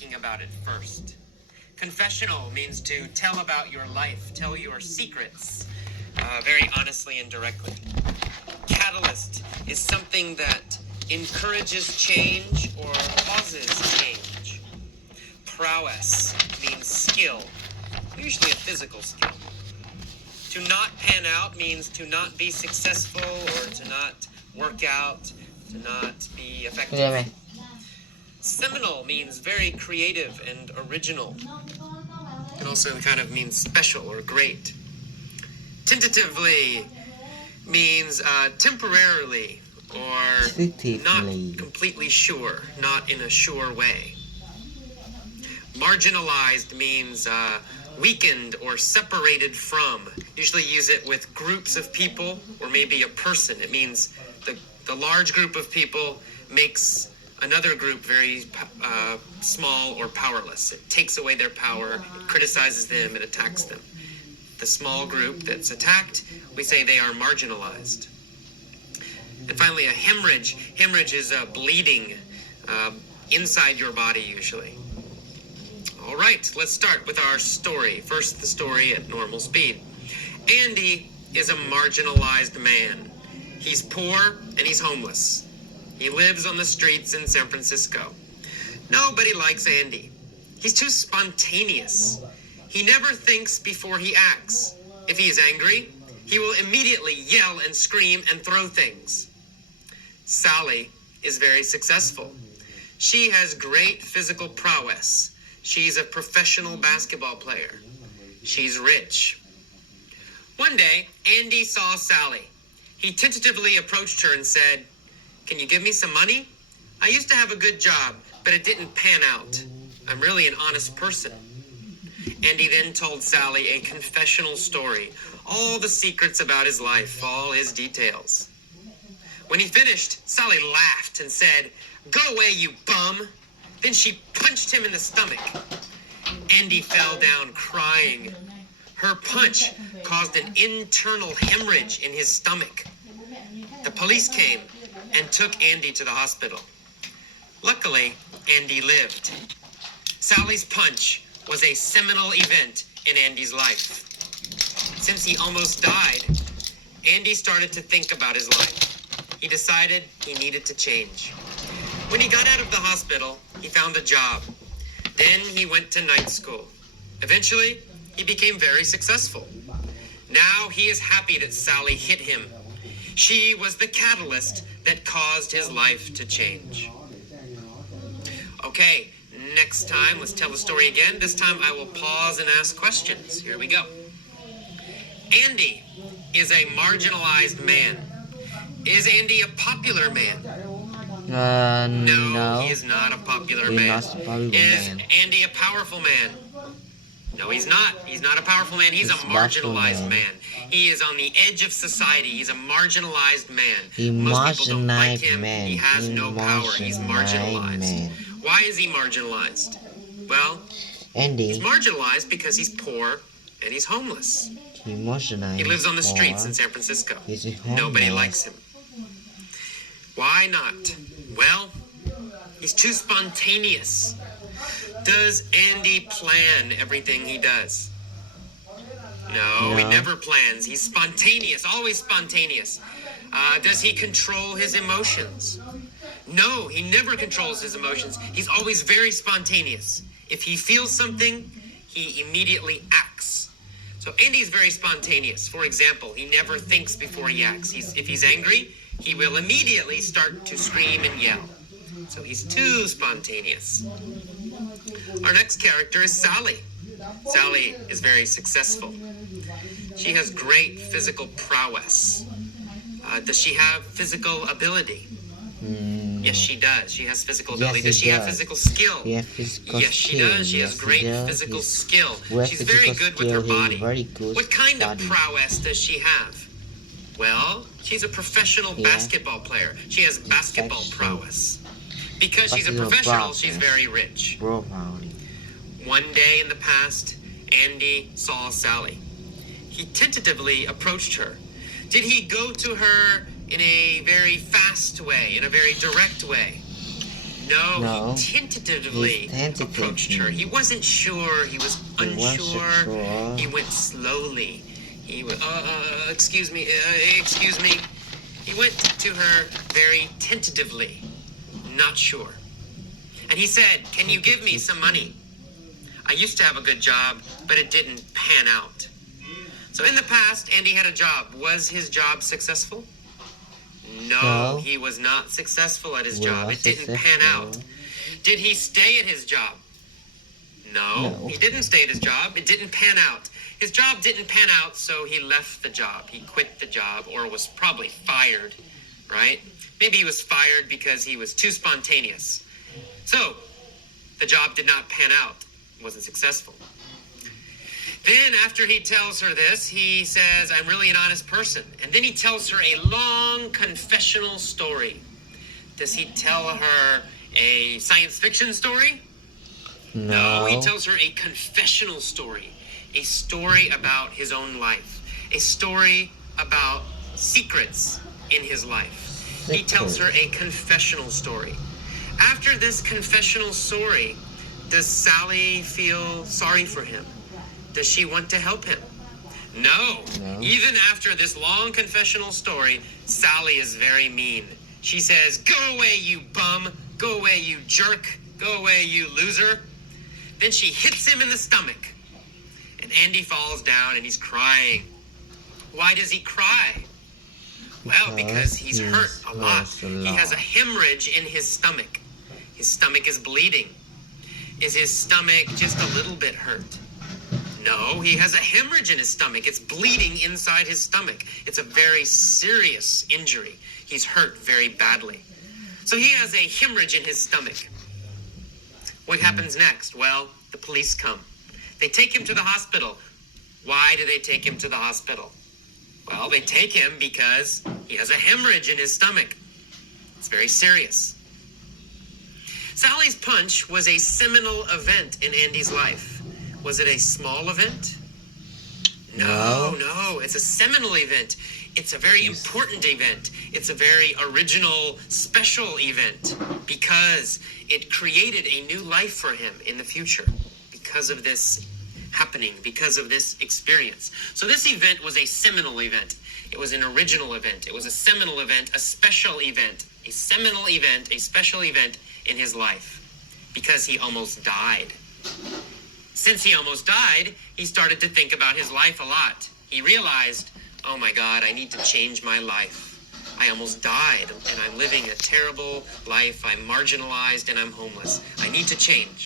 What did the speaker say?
thinking about it first. Confessional means to tell about your life, tell your secrets, very honestly and directly. Catalyst is something that encourages change or causes change. Prowess means skill, usually a physical skill. To not pan out means to not be successful or to not work out, to not be เข้าใจไหม effective. Seminal means very creative and original. It also kind of means special or great. Tentatively means temporarily or not completely sure, not in a sure way. Marginalized means weakened or separated from. Usually use it with groups of people or maybe a person. It means the large group of people makes another group very small or powerless. It takes away their power, it criticizes them, it attacks them. The small group that's attacked, we say they are marginalized. And finally, a hemorrhage. Hemorrhage is bleeding inside your body usually. All right, let's start with our story. First, the story at normal speed. Andy is a marginalized man. He's poor and he's homeless. He lives on the streets in San Francisco. Nobody likes Andy. He's too spontaneous. He never thinks before he acts. If he is angry, he will immediately yell and scream and throw things. Sally is very successful. She has great physical prowess. She's a professional basketball player. She's rich. One day, Andy saw Sally. He tentatively approached her and said, "Can you give me some money? I used to have a good job, but it didn't pan out. I'm really an honest person." Andy then told Sally a confessional story, all the secrets about his life, all his details. When he finished, Sally laughed and said, "Go away, you bum." Then she punched him in the stomach. Andy fell down crying. Her punch caused an internal hemorrhage in his stomach. The police came and took Andy to the hospital. Luckily, Andy lived. Sally's punch was a seminal event in Andy's life. Since he almost died, Andy started to think about his life. He decided he needed to change. When he got out of the hospital, he found a job. Then he went to night school. Eventually, he became very successful. Now he is happy that Sally hit him. She was the catalyst that caused his life to change. Okay, next time, let's tell the story again. This time I will pause and ask questions. Here we go. Andy is a marginalized man. Is Andy a popular man? No, he is not a popular man. Is Andy a powerful man? No, he's not. He's not a powerful man. He's a marginalized man. He is on the edge of society. He's a marginalized man. Most people don't like him. He has no power. He's marginalized. Why is he marginalized? Well, he's marginalized because he's poor and he's homeless. He lives on the streets in San Francisco. Nobody likes him. Why not? Well, he's too spontaneous. Does Andy plan everything he does? No, he never plans. He's spontaneous, always spontaneous. Does he control his emotions? No, he never controls his emotions. He's always very spontaneous. If he feels something, he immediately acts. So Andy's very spontaneous. For example, he never thinks before he acts. If he's angry, he will immediately start to scream and yell. So he's too spontaneous. Our next character is Sally. Sally is very successful. She has great physical prowess. Does she have physical ability? Yes, she does. She has physical ability. Does she have physical skill? Yes, she does. She has great physical skill. She's very good with her body. What kind of prowess does she have? Well, she's a professional basketball player. She has basketball prowess. Because she's a professional, she's very rich. One day in the past, Andy saw Sally. He tentatively approached her. Did he go to her in a very fast way, in a very direct way? No, he tentatively approached her. He wasn't sure. He was unsure. He went slowly. Excuse me. He went to her very tentatively, not sure. And he said, "Can you give me some money? I used to have a good job, but it didn't pan out." So in the past, Andy had a job. Was his job successful? No, he was not successful at his job. It didn't pan out. Did he stay at his job? No, he didn't stay at his job. It didn't pan out. His job didn't pan out, so he left the job. He quit the job, or was probably fired, right? Maybe he was fired because he was too spontaneous. So, the job did not pan out. It wasn't successful. Then, after he tells her this, he says, "I'm really an honest person." And then he tells her a long confessional story. Does he tell her a science fiction story? No, he tells her a confessional story. A story about his own life. A story about secrets in his life. He tells her a confessional story. After this confessional story, does Sally feel sorry for him? Does she want to help him? No. Even after this long confessional story, Sally is very mean. She says, "Go away, you bum. Go away, you jerk. Go away, you loser." Then she hits him in the stomach. And Andy falls down and he's crying. Why does he cry? Well, because he's hurt a lot. He has a hemorrhage in his stomach. His stomach is bleeding. Is his stomach just a little bit hurt? No, he has a hemorrhage in his stomach. It's bleeding inside his stomach. It's a very serious injury. He's hurt very badly. So he has a hemorrhage in his stomach. What happens next? Well, the police come. They take him to the hospital. Why do they take him to the hospital? Well, they take him because he has a hemorrhage in his stomach. It's very serious. Sally's punch was a seminal event in Andy's life. Was it a small event? No, it's a seminal event. It's a very important event. It's a very original, special event because it created a new life for him in the future because of this happening, because of this experience. So this event was a seminal event. It was an original event. It was a seminal event, a special event, a seminal event, a special event in his life because he almost died. Since he almost died, he started to think about his life a lot. He realized, oh my God, I need to change my life. I almost died and I'm living a terrible life. I'm marginalized and I'm homeless. I need to change.